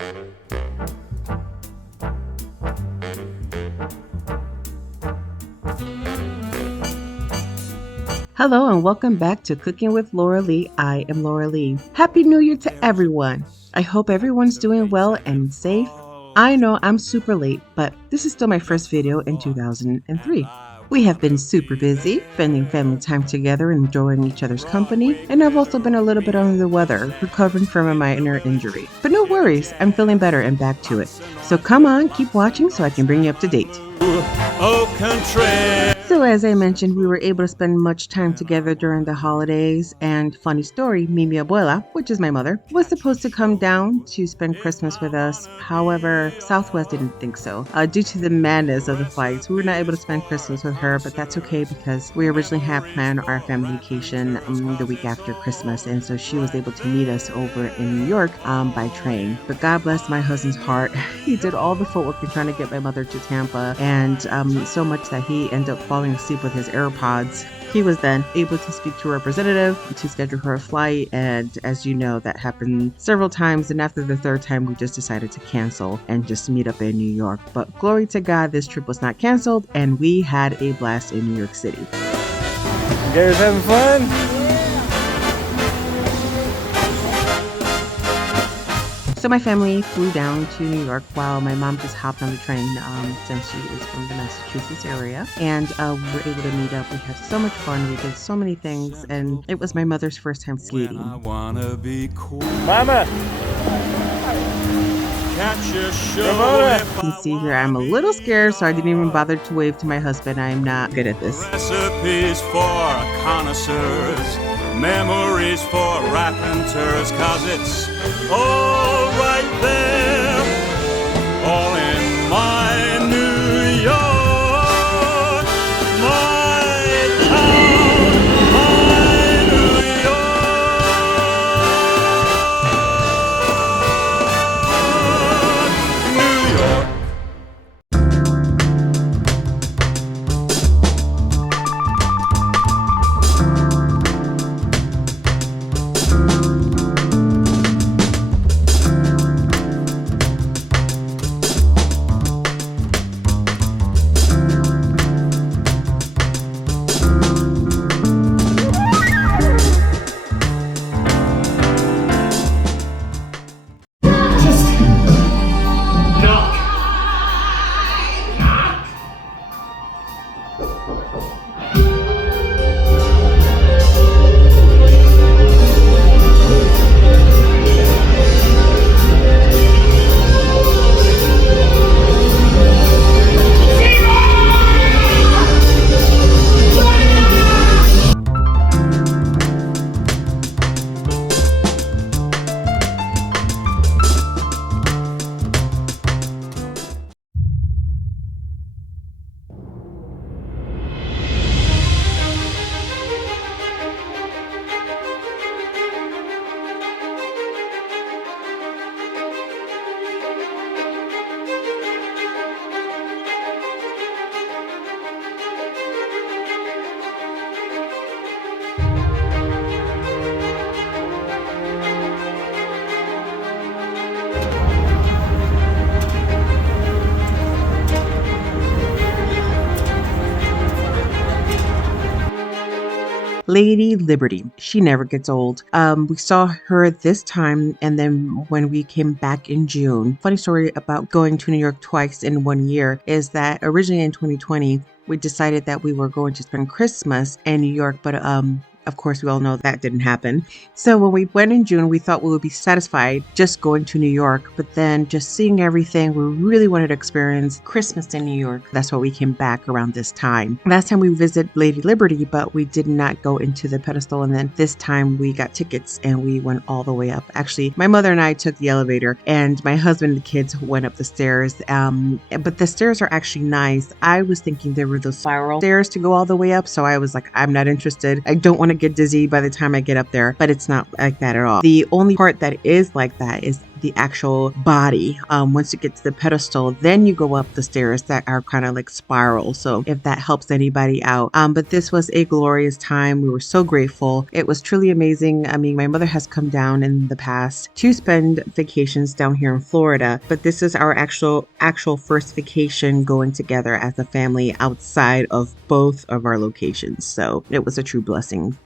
Hello and welcome back to Cooking with Lauralee. I am Lauralee. Happy New Year to everyone. I hope everyone's doing well and safe. I know I'm super late, but this is still my first video in 2003. We have been super busy, spending family time together and enjoying each other's company, and I've also been a little bit under the weather, recovering from a minor injury. But no worries, I'm feeling better and back to it. So come on, keep watching so I can bring you up to date. So as I mentioned, we were able to spend much time together during the holidays, and funny story, mi abuela, which is my mother, was supposed to come down to spend Christmas with us. However, Southwest didn't think so. Due to the madness of the flights, we were not able to spend Christmas with her, but that's okay because we originally had planned our family vacation the week after Christmas, and so she was able to meet us over in New York by train. But God bless my husband's heart. He did all the footwork in trying to get my mother to Tampa, and so much that he ended up falling asleep with his AirPods. He was then able to speak to a representative to schedule her a flight, and as you know, that happened several times, and after the third time we just decided to cancel and just meet up in New York. But glory to God, this trip was not canceled and we had a blast in New York City. You guys having fun? So my family flew down to New York while my mom just hopped on the train since she is from the Massachusetts area, and we were able to meet up. We had so much fun. We did so many things, and it was my mother's first time skating. I wanna be cool. Mama! You can see here I'm a little scared, so I didn't even bother to wave to my husband. I'm not good at this. Recipes for connoisseurs, memories for raconteurs, 'cause it's all right there, all in my New York, my town, my New York, New York. Lady Liberty. She never gets old. We saw her this time, and then when we came back in June. Funny story about going to New York twice in 1 year is that originally in 2020, we decided that we were going to spend Christmas in New York, but of course, we all know that didn't happen. So when we went in June, we thought we would be satisfied just going to New York, but then just seeing everything, we really wanted to experience Christmas in New York. That's why we came back around this time. Last time we visited Lady Liberty, but we did not go into the pedestal. And then this time we got tickets and we went all the way up. Actually, my mother and I took the elevator, and my husband and the kids went up the stairs. But the stairs are actually nice. I was thinking there were those spiral stairs to go all the way up. So I was like, I'm not interested. I don't want to get dizzy by the time I get up there, but it's not like that at all. The only part that is like that is the actual body. Once you get to the pedestal, then you go up the stairs that are kind of like spiral. So if that helps anybody out. But this was a glorious time. We were so grateful. It was truly amazing. I mean, my mother has come down in the past to spend vacations down here in Florida, but this is our actual first vacation going together as a family outside of both of our locations. So it was a true blessing.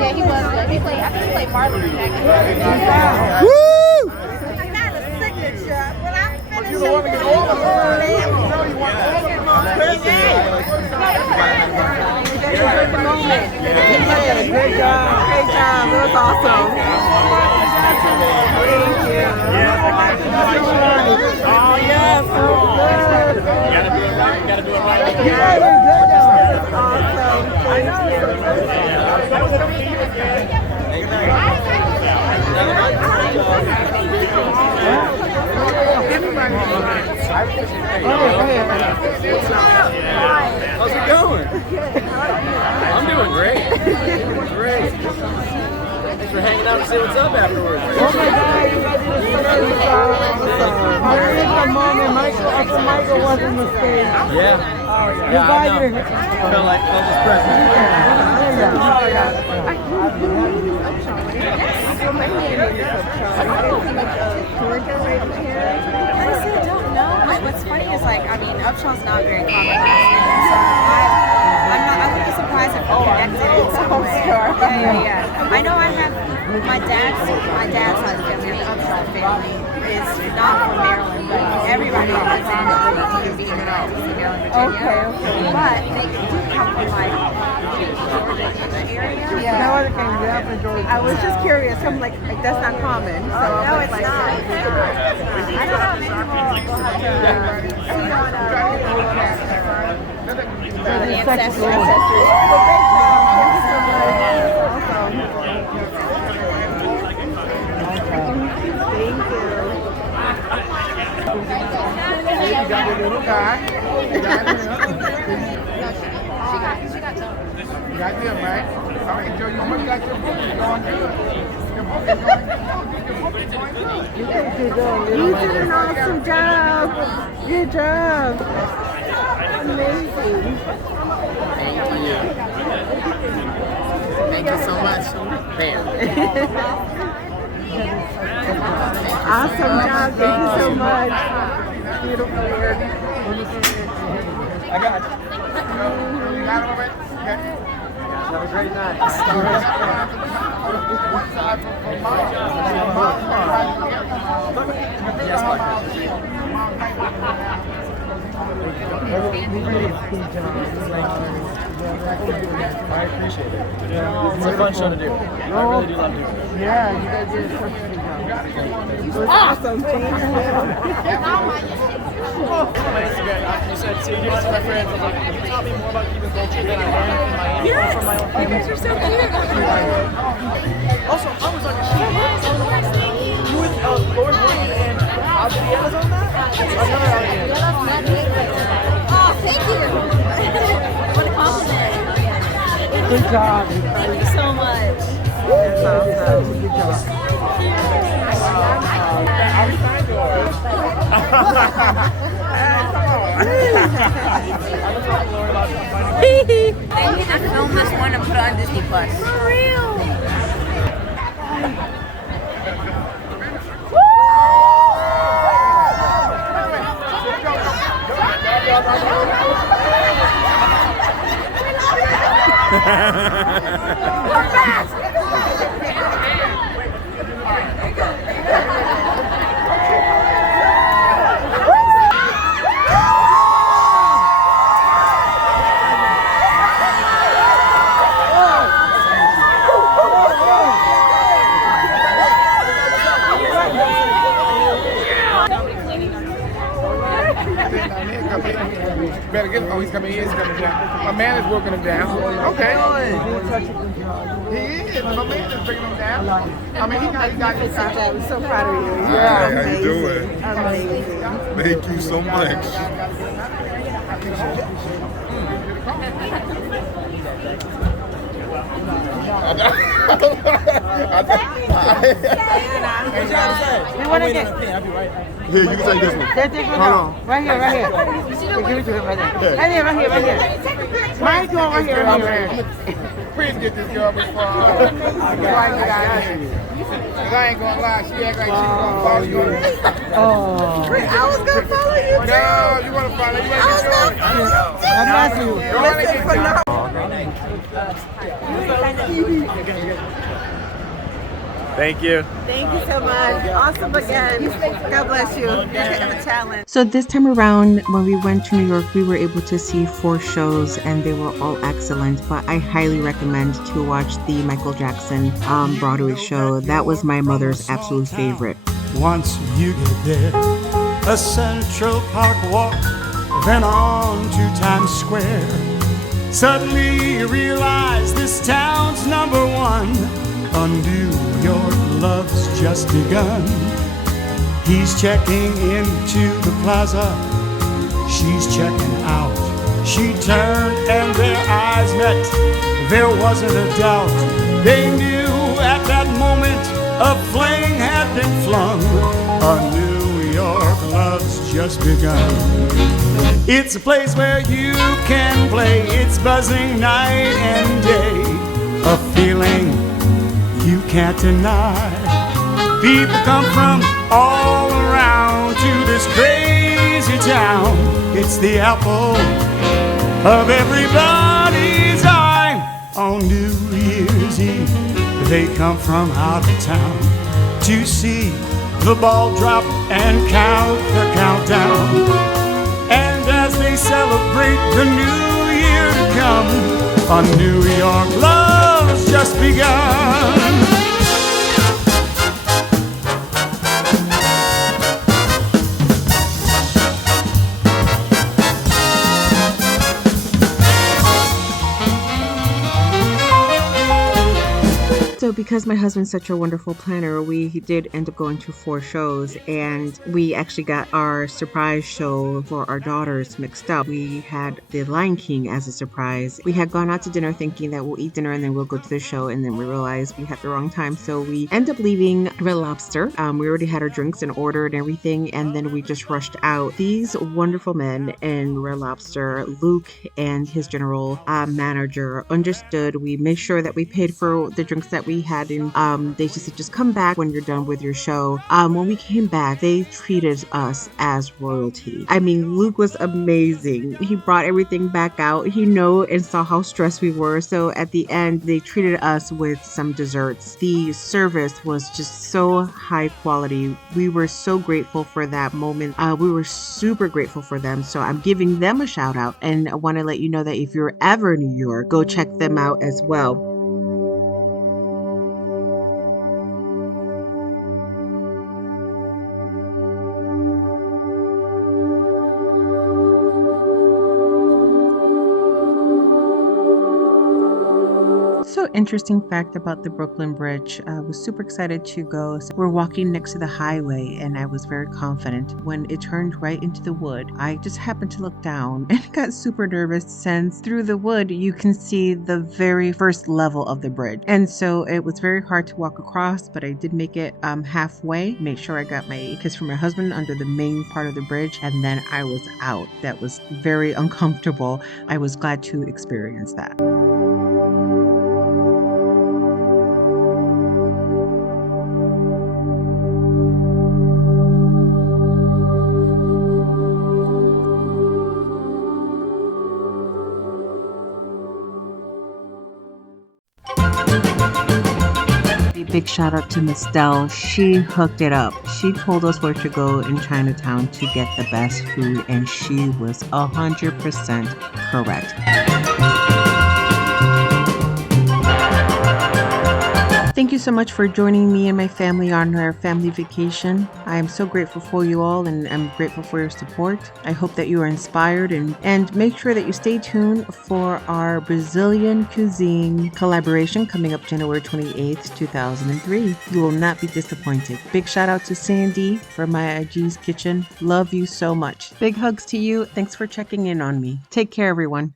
Yeah, he was good. I think he played Marlon back in the day. Woo! He's not a signature. When I finish You want to get all of them? You want all of them? Great job. Great job. It was awesome. Thank you. Oh, yes. You gotta do it right. You gotta do it right. Yeah, it was good though. It was awesome. Thank How's it going? I'm doing great. Great. Thanks for hanging out and see what's up afterwards. Oh my God, you guys did a service. I think the moment Michael was in the stage. Yeah. You guys did a Felt like I just present. Honestly, I don't know. What's funny is Upshaw's not very common last name, so I wouldn't be surprised if we connected in some way. Yeah. I know I have my dad's side of the family, the Upshaw family, is not from Maryland, but everybody lives in D.C., Maryland, Virginia. Okay. But they do come from Georgia in the area. Yeah. No, I brother came down from Georgia. I was just curious. I'm like that's not common. So No, it's not. I don't know. Maybe we'll have to see you on The ancestry. ancestry. Thank you. You got the little guy. You got him. You got him, right? All right, Joe, you almost got your book. You're going good. Your book is going good. You did an awesome job. Good job. Amazing. Thank you. Thank you so much. Bam. Awesome job. Thank you so much. Beautiful work. I got you. You got it already? Okay. Have a great night. Yes, Mike. I appreciate it. It's a fun show to do. I really do love doing it. Yeah, you guys did such a good job. It was awesome. Thank you. My Instagram, you said, so you give it to my friends. I was like, you taught me more about Cuban culture than I learned in Miami from my own family. You guys are so cute. Also, I was on you with Lauren Morgan and Adriana's on that? Another Adriana. Oh, thank you. What a compliment. Good job. Thank you so much. That's awesome. Good job. Are we signed or? They need to film this one and put it on Disney Plus. For real. Better get him. Oh, he's coming in. He's coming down. My man is working him down. Okay. He is. My man is bringing him down. I mean, he got his I'm so proud of you. Yeah. How you doing? Amazing. Thank you so much. We want to get. Here, you can take this one. Take one now. Right here, right here. Give it to him right there. Right here, right here, right here. My girl right here, right here. Please get this girl before I get out of here. 'Cause I ain't gonna lie, she act like she's gonna follow you. Oh. I was going to follow you too. No, you wanna follow? You wanna get yours? I'm not you. You wanna get yours? Thank you. Thank you so much. Awesome again. God bless you. You have a talent. So this time around, when we went to New York, we were able to see 4 shows and they were all excellent. But I highly recommend to watch the Michael Jackson Broadway show. That was my mother's absolute favorite. Once you get there, a Central Park walk, then on to Times Square. Suddenly you realize this town's #1. A New York love's just begun. He's checking into the plaza, she's checking out. She turned and their eyes met. There wasn't a doubt. They knew at that moment a flame had been flung. A New York love's just begun. It's a place where you can play. It's buzzing night and day. A feeling you can't deny. People come from all around to this crazy town. It's the apple of everybody's eye. On New Year's Eve, they come from out of town to see the ball drop and count the countdown. And as they celebrate the new year to come, a New York love troubles just begun. So because my husband's such a wonderful planner, we did end up going to 4 shows, and we actually got our surprise show for our daughters mixed up. We had The Lion King as a surprise. We had gone out to dinner thinking that we'll eat dinner and then we'll go to the show, and then we realized we had the wrong time. So we end up leaving Red Lobster. We already had our drinks and ordered and everything, and then we just rushed out. These wonderful men in Red Lobster, Luke and his general manager, understood. We made sure that we paid for the drinks that we had, and they just said, just come back when you're done with your show. When we came back, they treated us as royalty. I mean, Luke was amazing. He brought everything back out. He knew and saw how stressed we were. So at the end, they treated us with some desserts. The service was just so high quality. We were so grateful for that moment. We were super grateful for them. So I'm giving them a shout out, and I want to let you know that if you're ever in New York, go check them out as well. So interesting fact about the Brooklyn Bridge. I was super excited to go. So we're walking next to the highway, and I was very confident. When it turned right into the wood, I just happened to look down and got super nervous, since through the wood you can see the very first level of the bridge. And so it was very hard to walk across, but I did make it halfway. Make sure I got my kiss from my husband under the main part of the bridge, and then I was out. That was very uncomfortable. I was glad to experience that. Big shout out to Miss Dell. She hooked it up. She told us where to go in Chinatown to get the best food, and she was 100% correct. Thank you so much for joining me and my family on our family vacation. I am so grateful for you all, and I'm grateful for your support. I hope that you are inspired, and make sure that you stay tuned for our Bralizian Cusine Collaboration coming up January 28th, 2003. You will not be disappointed. Big shout out to Sandy from my IG's Kitchen. Love you so much. Big hugs to you. Thanks for checking in on me. Take care, everyone.